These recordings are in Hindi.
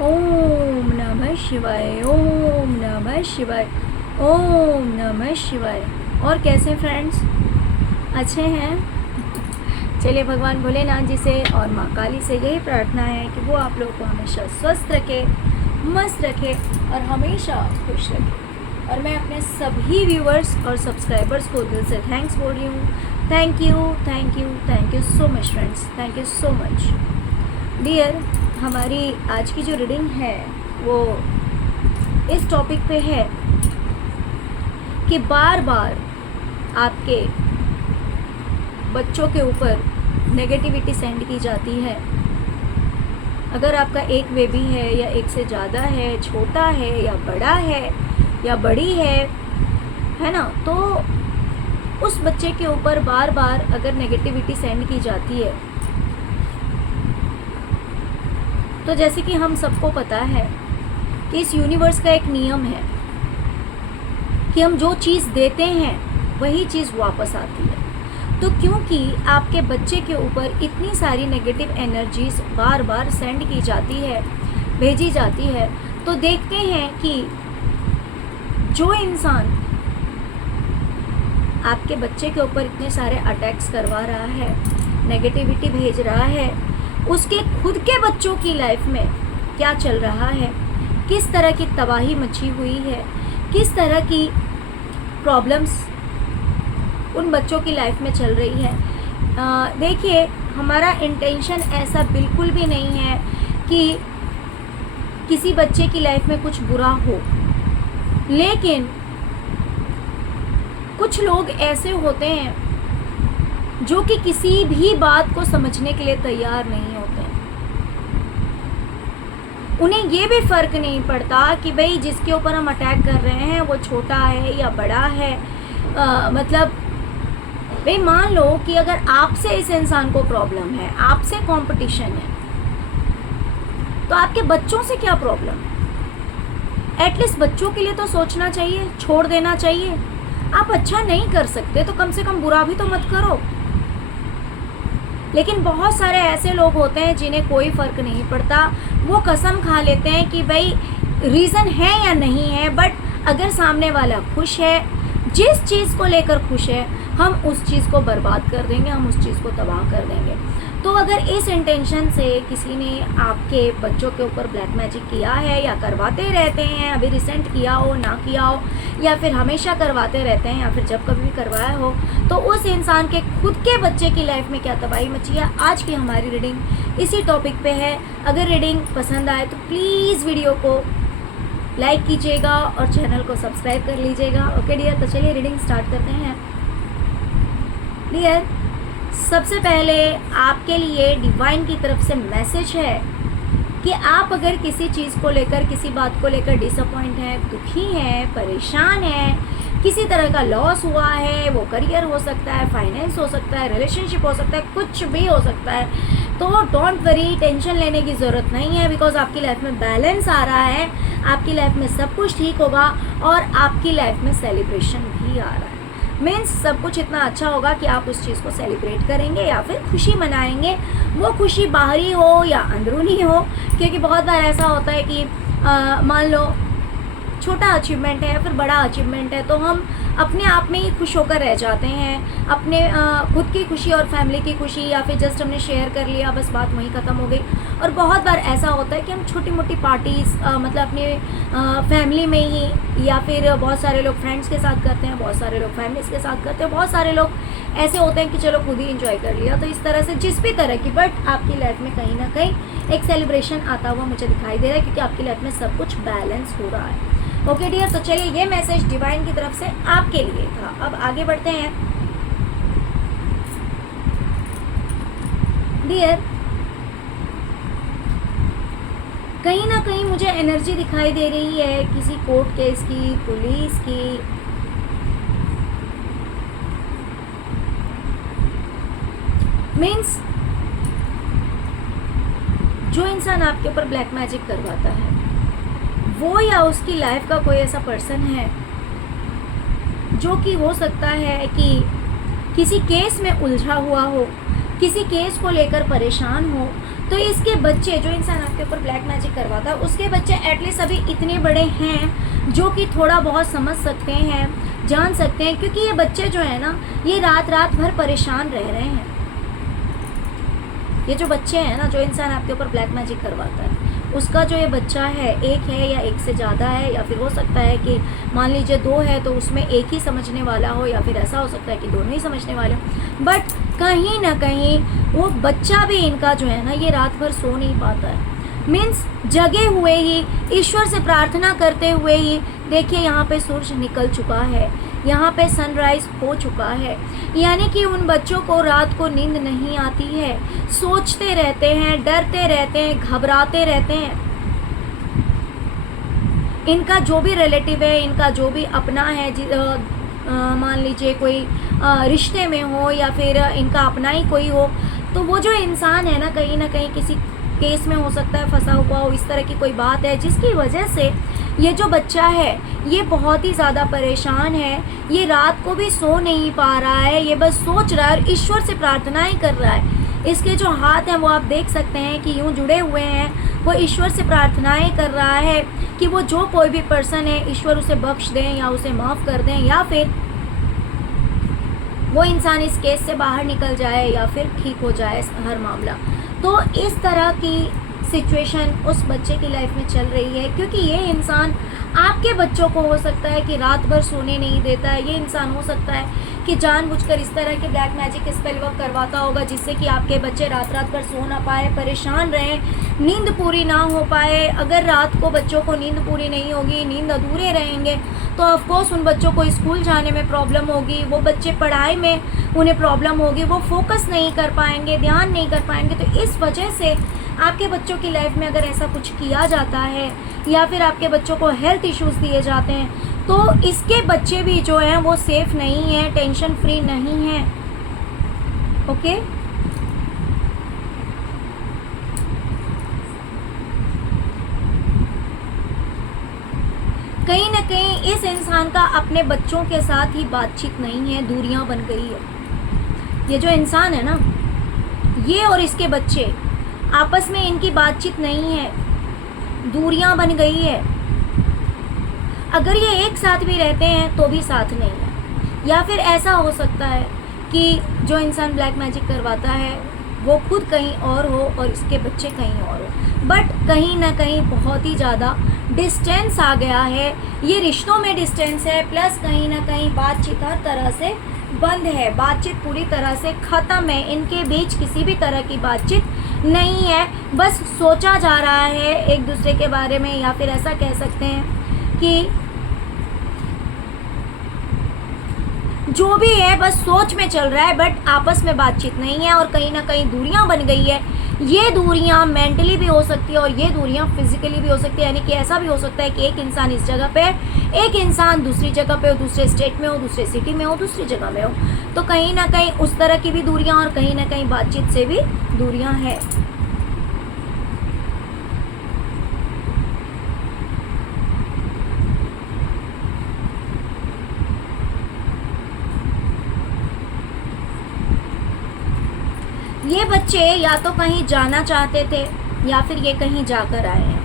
ओम नमः शिवाय, ओम नमः शिवाय, ओम नमः शिवाय। और कैसे फ्रेंड्स, अच्छे हैं? चलिए भगवान भोलेनाथ जी से और माँ काली से यही प्रार्थना है कि वो आप लोगों को हमेशा स्वस्थ रखे, मस्त रखे और हमेशा खुश रखे। और मैं अपने सभी व्यूवर्स और सब्सक्राइबर्स को दिल से थैंक्स बोल रही हूँ। Thank you, thank you, thank you so much friends, thank you so much dear. हमारी आज की जो रीडिंग है वो इस टॉपिक पे है कि बार बार आपके बच्चों के ऊपर नेगेटिविटी सेंड की जाती है। अगर आपका एक बेबी है या एक से ज़्यादा है, छोटा है या बड़ा है या बड़ी है ना, तो उस बच्चे के ऊपर बार बार अगर नेगेटिविटी सेंड की जाती है तो जैसे कि हम सबको पता है कि इस यूनिवर्स का एक नियम है कि हम जो चीज़ देते हैं वही चीज़ वापस आती है। तो क्योंकि आपके बच्चे के ऊपर इतनी सारी नेगेटिव एनर्जीज बार बार सेंड की जाती है, भेजी जाती है, तो देखते हैं कि जो इंसान आपके बच्चे के ऊपर इतने सारे अटैक्स करवा रहा है, नेगेटिविटी भेज रहा है, उसके खुद के बच्चों की लाइफ में क्या चल रहा है, किस तरह की तबाही मची हुई है, किस तरह की प्रॉब्लम्स उन बच्चों की लाइफ में चल रही है। देखिए, हमारा इंटेंशन ऐसा बिल्कुल भी नहीं है कि किसी बच्चे की लाइफ में कुछ बुरा हो, लेकिन कुछ लोग ऐसे होते हैं जो कि किसी भी बात को समझने के लिए तैयार नहीं होते हैं। उन्हें ये भी फ़र्क नहीं पड़ता कि भाई जिसके ऊपर हम अटैक कर रहे हैं वो छोटा है या बड़ा है। मतलब भाई मान लो कि अगर आपसे इस इंसान को प्रॉब्लम है, आपसे कंपटीशन है, तो आपके बच्चों से क्या प्रॉब्लम है? एटलीस्ट बच्चों के लिए तो सोचना चाहिए, छोड़ देना चाहिए। आप अच्छा नहीं कर सकते तो कम से कम बुरा भी तो मत करो। लेकिन बहुत सारे ऐसे लोग होते हैं जिन्हें कोई फ़र्क नहीं पड़ता। वो कसम खा लेते हैं कि भाई रीज़न है या नहीं है, बट अगर सामने वाला खुश है, जिस चीज़ को लेकर खुश है, हम उस चीज़ को बर्बाद कर देंगे, हम उस चीज़ को तबाह कर देंगे। तो अगर इस इंटेंशन से किसी ने आपके बच्चों के ऊपर ब्लैक मैजिक किया है या करवाते रहते हैं, अभी रिसेंट किया हो, ना किया हो, या फिर हमेशा करवाते रहते हैं, या फिर जब कभी भी करवाया हो, तो उस इंसान के खुद के बच्चे की लाइफ में क्या तबाही मची है, आज की हमारी रीडिंग इसी टॉपिक पे है। अगर रीडिंग पसंद आए तो प्लीज़ वीडियो को लाइक कीजिएगा और चैनल को सब्सक्राइब कर लीजिएगा। ओके डियर, तो चलिए रीडिंग स्टार्ट करते हैं। डियर, सबसे पहले आपके लिए डिवाइन की तरफ से मैसेज है कि आप अगर किसी चीज़ को लेकर, किसी बात को लेकर डिसअपॉइंट हैं, दुखी हैं, परेशान हैं, किसी तरह का लॉस हुआ है, वो करियर हो सकता है, फाइनेंस हो सकता है, रिलेशनशिप हो सकता है, कुछ भी हो सकता है, तो डोंट वरी, टेंशन लेने की ज़रूरत नहीं है। बिकॉज आपकी लाइफ में बैलेंस आ रहा है, आपकी लाइफ में सब कुछ ठीक होगा और आपकी लाइफ में सेलिब्रेशन भी आ रहा है। मीन्स सब कुछ इतना अच्छा होगा कि आप उस चीज़ को सेलिब्रेट करेंगे या फिर खुशी मनाएंगे। वो खुशी बाहरी हो या अंदरूनी हो, क्योंकि बहुत बार ऐसा होता है कि मान लो छोटा अचीवमेंट है या फिर बड़ा अचीवमेंट है, तो हम अपने आप में ही खुश होकर रह जाते हैं। अपने खुद की खुशी और फैमिली की खुशी, या फिर जस्ट हमने शेयर कर लिया, बस बात वहीं ख़त्म हो गई। और बहुत बार ऐसा होता है कि हम छोटी मोटी पार्टीज़ मतलब अपने फैमिली में ही, या फिर बहुत सारे लोग फ्रेंड्स के साथ करते हैं, बहुत सारे लोग फैमिलीज़ के साथ करते हैं, बहुत सारे लोग ऐसे होते हैं कि चलो खुद ही इंजॉय कर लिया। तो इस तरह से जिस भी तरह की, बट आपकी लाइफ में कहीं ना कहीं एक सेलिब्रेशन आता हुआ मुझे दिखाई दे रहा है, क्योंकि आपकी लाइफ में सब कुछ बैलेंस हो रहा है। ओके डियर, तो चलिए ये मैसेज डिवाइन की तरफ से आपके लिए था। अब आगे बढ़ते हैं। डियर, कहीं ना कहीं मुझे एनर्जी दिखाई दे रही है किसी कोर्ट केस की, पुलिस की। मीन्स जो इंसान आपके ऊपर ब्लैक मैजिक करवाता है वो या उसकी लाइफ का कोई ऐसा पर्सन है जो कि हो सकता है कि किसी केस में उलझा हुआ हो, किसी केस को लेकर परेशान हो, तो इसके बच्चे, जो इंसान आपके ऊपर ब्लैक मैजिक करवाता है, उसके बच्चे एटलीस्ट अभी इतने बड़े हैं जो कि थोड़ा बहुत समझ सकते हैं, जान सकते हैं, क्योंकि ये बच्चे जो है ना, ये रात रात भर परेशान रह रहे हैं। ये जो बच्चे हैं ना, जो इंसान आपके ऊपर ब्लैक मैजिक करवाता है, उसका जो ये बच्चा है, एक है या एक से ज़्यादा है, या फिर हो सकता है कि मान लीजिए 2 है तो उसमें एक ही समझने वाला हो, या फिर ऐसा हो सकता है कि दोनों ही समझने वाले हो। बट कहीं ना कहीं वो बच्चा भी इनका जो है ना, ये रात भर सो नहीं पाता है। मीन्स जगे हुए ही, ईश्वर से प्रार्थना करते हुए ही, देखिए यहाँ पे सूरज निकल चुका है, यहाँ पे सनराइज हो चुका है। यानी कि उन बच्चों को रात को नींद नहीं आती है, सोचते रहते हैं, डरते रहते हैं, घबराते रहते हैं। इनका जो भी रिलेटिव है, इनका जो भी अपना है, मान लीजिए कोई रिश्ते में हो या फिर इनका अपना ही कोई हो, तो वो जो इंसान है ना कहीं किसी केस में हो सकता है फंसा हुआ हो, इस तरह की कोई बात है जिसकी वजह से ये जो बच्चा है ये बहुत ही ज़्यादा परेशान है। ये रात को भी सो नहीं पा रहा है, ये बस सोच रहा है, ईश्वर से प्रार्थनाएं कर रहा है। इसके जो हाथ हैं वो आप देख सकते हैं कि यूँ जुड़े हुए हैं, वो ईश्वर से प्रार्थनाएं कर रहा है कि वो जो कोई भी पर्सन है, ईश्वर उसे बख्श दें या उसे माफ़ कर दें, या फिर वो इंसान इस केस से बाहर निकल जाए या फिर ठीक हो जाए हर मामला। तो इस तरह की सिचुएशन उस बच्चे की लाइफ में चल रही है, क्योंकि ये इंसान आपके बच्चों को हो सकता है कि रात भर सोने नहीं देता है। ये इंसान हो सकता है कि जानबूझकर इस तरह के ब्लैक मैजिक स्पेल वर्क करवाता होगा जिससे कि आपके बच्चे रात रात भर सो ना पाए, परेशान रहें, नींद पूरी ना हो पाए। अगर रात को बच्चों को नींद पूरी नहीं होगी, नींद अधूरे रहेंगे, तो ऑफकोर्स उन बच्चों को स्कूल जाने में प्रॉब्लम होगी, वो बच्चे पढ़ाई में उन्हें प्रॉब्लम होगी, वो फोकस नहीं कर पाएंगे, ध्यान नहीं कर पाएंगे। तो इस वजह से आपके बच्चों की लाइफ में अगर ऐसा कुछ किया जाता है या फिर आपके बच्चों को हेल्थ इश्यूज़ दिए जाते हैं, तो इसके बच्चे भी जो हैं वो सेफ़ नहीं हैं, टेंशन फ्री नहीं हैं। ओके, कहीं ना कहीं इस इंसान का अपने बच्चों के साथ ही बातचीत नहीं है, दूरियां बन गई है। ये जो इंसान है ना, ये और इसके बच्चे आपस में इनकी बातचीत नहीं है, दूरियां बन गई है। अगर ये एक साथ भी रहते हैं तो भी साथ नहीं है। या फिर ऐसा हो सकता है कि जो इंसान ब्लैक मैजिक करवाता है वो खुद कहीं और हो और इसके बच्चे कहीं और हो। बट कहीं ना कहीं बहुत ही ज़्यादा डिस्टेंस आ गया है, ये रिश्तों में डिस्टेंस है, प्लस कहीं ना कहीं बातचीत हर तरह से बंद है, बातचीत पूरी तरह से ख़त्म है। इनके बीच किसी भी तरह की बातचीत नहीं है, बस सोचा जा रहा है एक दूसरे के बारे में, या फिर ऐसा कह सकते हैं कि जो भी है बस सोच में चल रहा है, बट आपस में बातचीत नहीं है और कहीं ना कहीं दूरियां बन गई है। ये दूरियां मेंटली भी हो सकती है और ये दूरियां फिजिकली भी हो सकती है। यानी कि ऐसा भी हो सकता है कि एक इंसान इस जगह पे, एक इंसान दूसरी जगह पे हो, दूसरे स्टेट में हो, दूसरे सिटी में हो, दूसरी जगह में हो। तो कहीं ना कहीं उस तरह की भी दूरियां और कहीं ना कहीं बातचीत से भी दूरियां हैं। ये बच्चे या तो कहीं जाना चाहते थे या फिर ये कहीं जाकर आए हैं।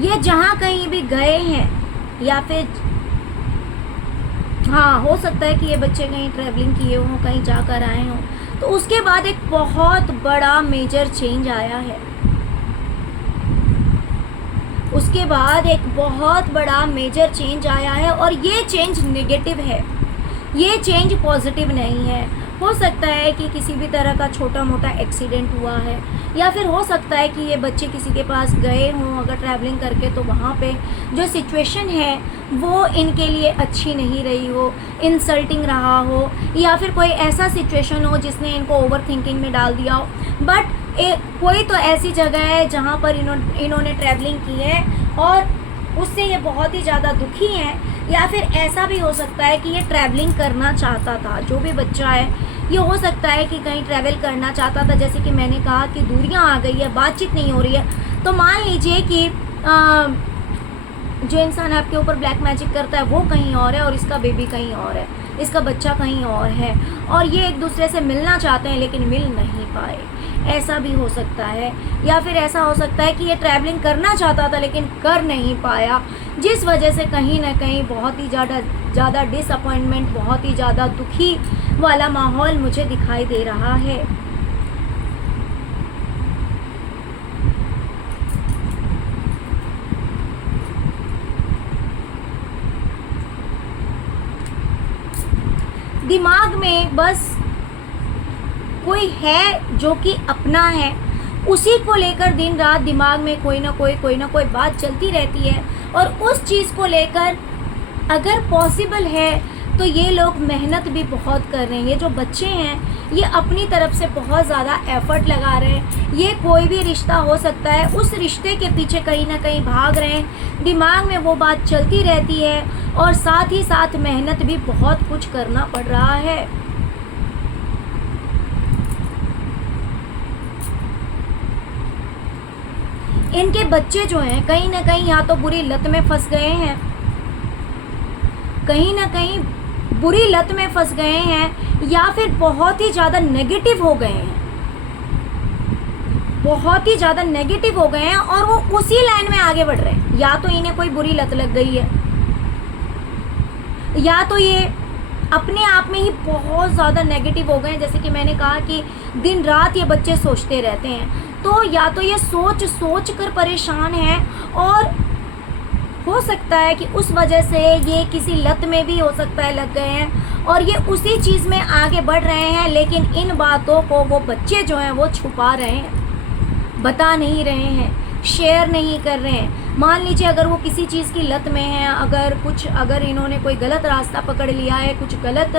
ये जहाँ कहीं भी गए हैं या फिर हाँ, हो सकता है कि ये बच्चे कहीं ट्रैवलिंग किए हों, कहीं जाकर आए हों, तो उसके बाद एक बहुत बड़ा मेजर चेंज आया है। उसके बाद एक बहुत बड़ा मेजर चेंज आया है और ये चेंज नेगेटिव है, ये चेंज पॉजिटिव नहीं है। हो सकता है कि किसी भी तरह का छोटा मोटा एक्सीडेंट हुआ है, या फिर हो सकता है कि ये बच्चे किसी के पास गए हों अगर ट्रैवलिंग करके, तो वहाँ पे जो सिचुएशन है वो इनके लिए अच्छी नहीं रही हो, इंसल्टिंग रहा हो, या फिर कोई ऐसा सिचुएशन हो जिसने इनको ओवर थिंकिंग में डाल दिया हो। बट कोई तो ऐसी जगह है जहाँ पर इन्होंने ट्रैवलिंग की है और उससे ये बहुत ही ज़्यादा दुखी हैं। या फिर ऐसा भी हो सकता है कि ये ट्रैवलिंग करना चाहता था, जो भी बच्चा है ये हो सकता है कि कहीं ट्रैवल करना चाहता था। जैसे कि मैंने कहा कि दूरियां आ गई है, बातचीत नहीं हो रही है, तो मान लीजिए कि जो इंसान आपके ऊपर ब्लैक मैजिक करता है वो कहीं और है और इसका बेबी कहीं और है। इसका बच्चा कहीं और है और ये एक दूसरे से मिलना चाहते हैं लेकिन मिल नहीं पाए, ऐसा भी हो सकता है। या फिर ऐसा हो सकता है कि ये ट्रैवलिंग करना चाहता था लेकिन कर नहीं पाया, जिस वजह से कहीं ना कहीं बहुत ही ज़्यादा डिसअपॉइंटमेंट, बहुत ही ज़्यादा दुखी वाला माहौल मुझे दिखाई दे रहा है। दिमाग में बस कोई है जो कि अपना है, उसी को लेकर दिन रात दिमाग में कोई ना कोई बात चलती रहती है। और उस चीज़ को लेकर अगर पॉसिबल है तो ये लोग मेहनत भी बहुत कर रहे हैं। ये जो बच्चे हैं ये अपनी तरफ से बहुत ज़्यादा एफर्ट लगा रहे हैं। ये कोई भी रिश्ता हो सकता है, उस रिश्ते के पीछे कहीं ना कहीं भाग रहे हैं, दिमाग में वो बात चलती रहती है और साथ ही साथ मेहनत भी बहुत कुछ करना पड़ रहा है। इनके बच्चे जो हैं कहीं ना कहीं या तो बुरी लत में फंस गए हैं, कहीं ना कहीं बुरी लत में फंस गए हैं, या फिर बहुत ही ज़्यादा नेगेटिव हो गए हैं, बहुत ही ज़्यादा नेगेटिव हो गए हैं और वो उसी लाइन में आगे बढ़ रहे हैं। या तो इन्हें कोई बुरी लत लग गई है, या तो ये अपने आप में ही बहुत ज़्यादा नेगेटिव हो गए हैं। जैसे कि मैंने कहा कि दिन रात ये बच्चे सोचते रहते हैं, तो या तो ये सोच कर परेशान हैं और हो सकता है कि उस वजह से ये किसी लत में भी हो सकता है लग गए हैं और ये उसी चीज़ में आगे बढ़ रहे हैं। लेकिन इन बातों को वो बच्चे जो हैं वो छुपा रहे हैं, बता नहीं रहे हैं, शेयर नहीं कर रहे हैं। मान लीजिए अगर वो किसी चीज़ की लत में है, अगर इन्होंने कोई गलत रास्ता पकड़ लिया है, कुछ गलत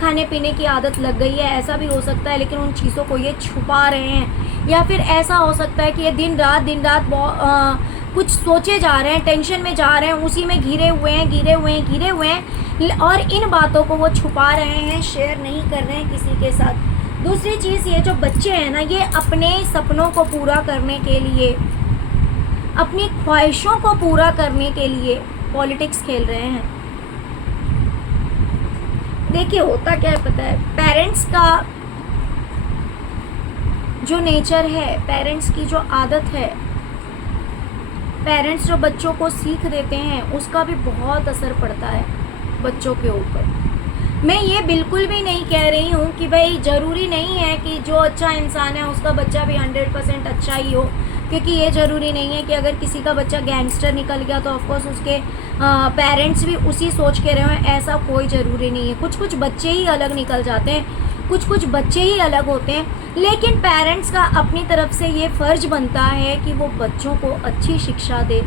खाने पीने की आदत लग गई है, ऐसा भी हो सकता है, लेकिन उन चीज़ों को ये छुपा रहे हैं। या फिर ऐसा हो सकता है कि ये दिन रात कुछ सोचे जा रहे हैं, टेंशन में जा रहे हैं, उसी में घिरे हुए हैं और इन बातों को वो छुपा रहे हैं, शेयर नहीं कर रहे हैं किसी के साथ। दूसरी चीज़, ये जो बच्चे हैं ना, ये अपने सपनों को पूरा करने के लिए, अपनी ख्वाहिशों को पूरा करने के लिए पॉलिटिक्स खेल रहे हैं। देखिए होता क्या है पता है, पेरेंट्स का जो नेचर है, पेरेंट्स की जो आदत है, पेरेंट्स जो बच्चों को सीख देते हैं उसका भी बहुत असर पड़ता है बच्चों के ऊपर। मैं ये बिल्कुल भी नहीं कह रही हूँ कि भाई ज़रूरी नहीं है कि जो अच्छा इंसान है उसका बच्चा भी 100% अच्छा ही हो, क्योंकि ये ज़रूरी नहीं है कि अगर किसी का बच्चा गैंगस्टर निकल गया तो ऑफकोर्स उसके पेरेंट्स भी उसी सोच के रहे हैं, ऐसा कोई ज़रूरी नहीं है। कुछ बच्चे ही अलग निकल जाते हैं, कुछ बच्चे ही अलग होते हैं, लेकिन पेरेंट्स का अपनी तरफ से ये फ़र्ज बनता है कि वो बच्चों को अच्छी शिक्षा दे,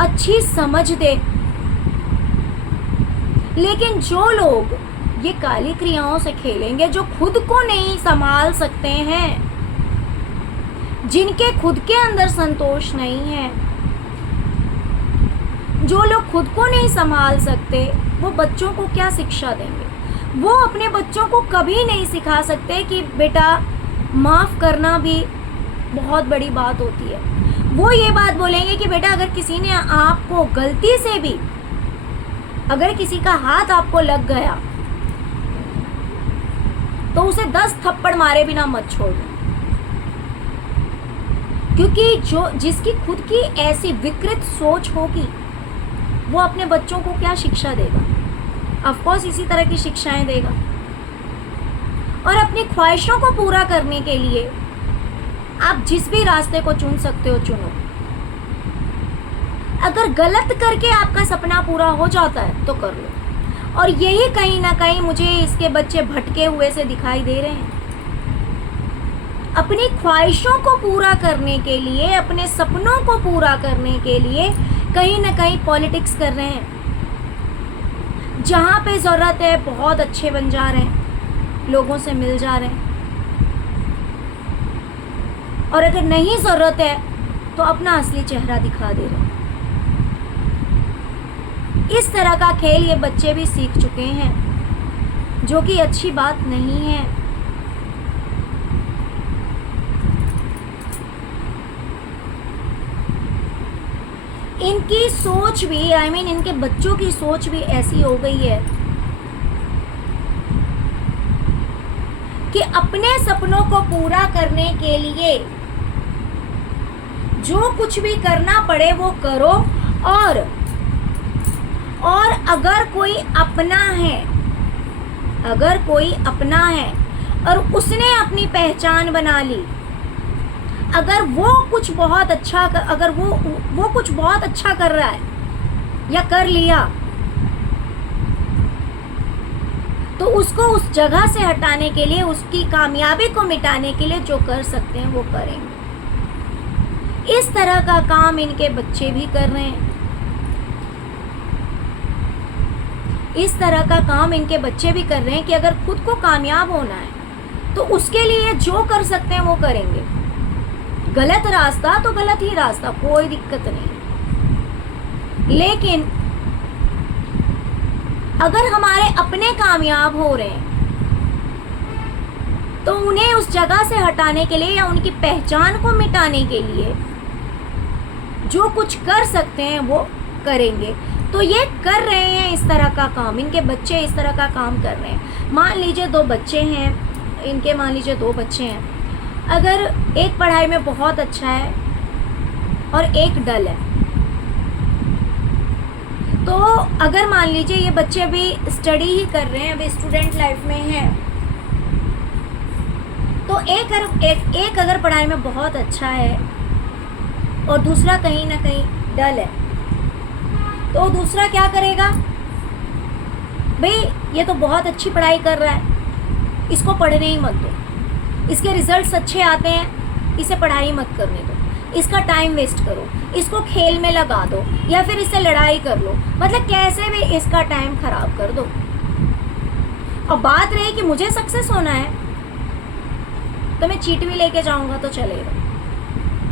अच्छी समझ दे। लेकिन जो लोग ये काली क्रियाओं से खेलेंगे, जो खुद को नहीं संभाल सकते हैं, जिनके खुद के अंदर संतोष नहीं है, जो लोग खुद को नहीं संभाल सकते, वो बच्चों को क्या शिक्षा देंगे? वो अपने बच्चों को कभी नहीं सिखा सकते कि बेटा माफ़ करना भी बहुत बड़ी बात होती है। वो ये बात बोलेंगे कि बेटा अगर किसी ने आपको गलती से भी, अगर किसी का हाथ आपको लग गया तो उसे 10 थप्पड़ मारे बिना मत छोड़ो, क्योंकि जिसकी खुद की ऐसी विकृत सोच होगी वो अपने बच्चों को क्या शिक्षा देगा? ऑफ कोर्स इसी तरह की शिक्षाएं देगा। और अपनी ख्वाहिशों को पूरा करने के लिए आप जिस भी रास्ते को चुन सकते हो चुनो। अगर गलत करके आपका सपना पूरा हो जाता है तो कर लो। और यही कहीं ना कहीं मुझे इसके बच्चे भटके हुए से दिखाई दे रहे हैं। अपनी ख्वाहिशों को पूरा करने के लिए, अपने सपनों को पूरा करने के लिए कहीं ना कहीं पॉलिटिक्स कर रहे हैं। जहाँ पे ज़रूरत है बहुत अच्छे बन जा रहे हैं, लोगों से मिल जा रहे हैं, और अगर नहीं ज़रूरत है तो अपना असली चेहरा दिखा दे रहे हैं। इस तरह का खेल ये बच्चे भी सीख चुके हैं, जो कि अच्छी बात नहीं है। इनकी सोच भी, इनके बच्चों की सोच भी ऐसी हो गई है कि अपने सपनों को पूरा करने के लिए जो कुछ भी करना पड़े वो करो। और अगर कोई अपना है और उसने अपनी पहचान बना ली, अगर वो कुछ बहुत अच्छा कर रहा है या कर लिया, तो उसको उस जगह से हटाने के लिए, उसकी कामयाबी को मिटाने के लिए जो कर सकते हैं वो करेंगे। इस तरह का काम इनके बच्चे भी कर रहे हैं। कि अगर खुद को कामयाब होना है तो उसके लिए जो कर सकते हैं वो करेंगे। गलत रास्ता तो गलत ही रास्ता, कोई दिक्कत नहीं। लेकिन अगर हमारे अपने कामयाब हो रहे हैं तो उन्हें उस जगह से हटाने के लिए या उनकी पहचान को मिटाने के लिए जो कुछ कर सकते हैं वो करेंगे। तो ये कर रहे हैं इस तरह का काम, इनके बच्चे इस तरह का काम कर रहे हैं। मान लीजिए दो बच्चे हैं। अगर एक पढ़ाई में बहुत अच्छा है और एक डल है, तो अगर मान लीजिए ये बच्चे अभी स्टडी ही कर रहे हैं, अभी स्टूडेंट लाइफ में हैं, तो एक अगर पढ़ाई में बहुत अच्छा है और दूसरा कहीं ना कहीं डल है, तो दूसरा क्या करेगा? भाई ये तो बहुत अच्छी पढ़ाई कर रहा है, इसको पढ़ने ही मत दो, इसके रिजल्ट्स अच्छे आते हैं, इसे पढ़ाई मत करने दो, इसका टाइम वेस्ट करो, इसको खेल में लगा दो या फिर इससे लड़ाई कर लो, मतलब कैसे भी इसका टाइम खराब कर दो। और बात रही कि मुझे सक्सेस होना है तो मैं चीट भी लेके जाऊंगा तो चलेगा,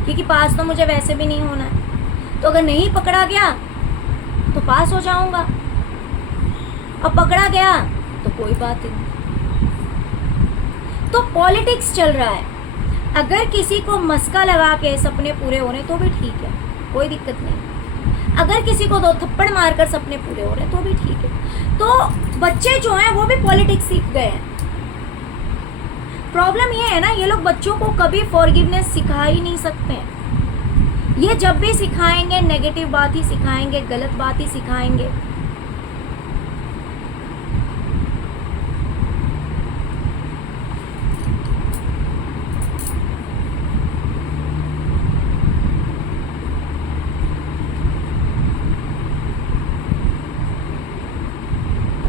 क्योंकि पास तो मुझे वैसे भी नहीं होना है। तो अगर नहीं पकड़ा गया तो पास हो जाऊंगा, अब पकड़ा गया तो कोई बात नहीं। तो पॉलिटिक्स चल रहा है। अगर किसी को मस्का लगा के सपने पूरे हो रहे तो भी ठीक है, कोई दिक्कत नहीं। अगर किसी को दो थप्पड़ मारकर सपने पूरे हो रहे तो भी ठीक है। तो बच्चे जो हैं वो भी पॉलिटिक्स सीख गए हैं। प्रॉब्लम ये है ना, ये लोग बच्चों को कभी फॉरगिवनेस सिखा ही नहीं सकते हैं। ये जब भी सिखाएंगे नेगेटिव बात ही सिखाएंगे, गलत बात ही सिखाएंगे।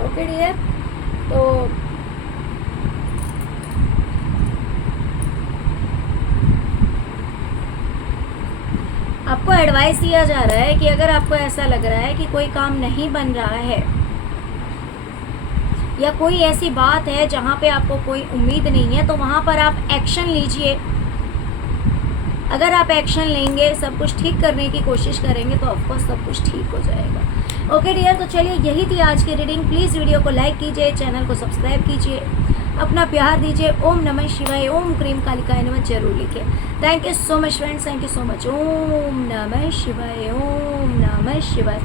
ओके डियर, तो आपको एडवाइस दिया जा रहा है कि अगर आपको ऐसा लग रहा है कि कोई काम नहीं बन रहा है या कोई ऐसी बात है जहाँ पे आपको कोई उम्मीद नहीं है, तो वहाँ पर आप एक्शन लीजिए। अगर आप एक्शन लेंगे, सब कुछ ठीक करने की कोशिश करेंगे, तो ऑफकोर्स सब कुछ ठीक हो जाएगा। ओके डियर, तो चलिए यही थी आज की रीडिंग। प्लीज़ वीडियो को लाइक कीजिए, चैनल को सब्सक्राइब कीजिए, अपना प्यार दीजिए। ओम नमः शिवाय, ओम क्रीम कालिकाय नमः जरूर लिखिए। Thank you so much friends, thank you so much. ओम नमः शिवाय, ओम नमः शिवाय,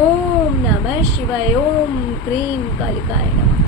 ओम नमः शिवाय, ओम क्रीम कालिकाय नमः।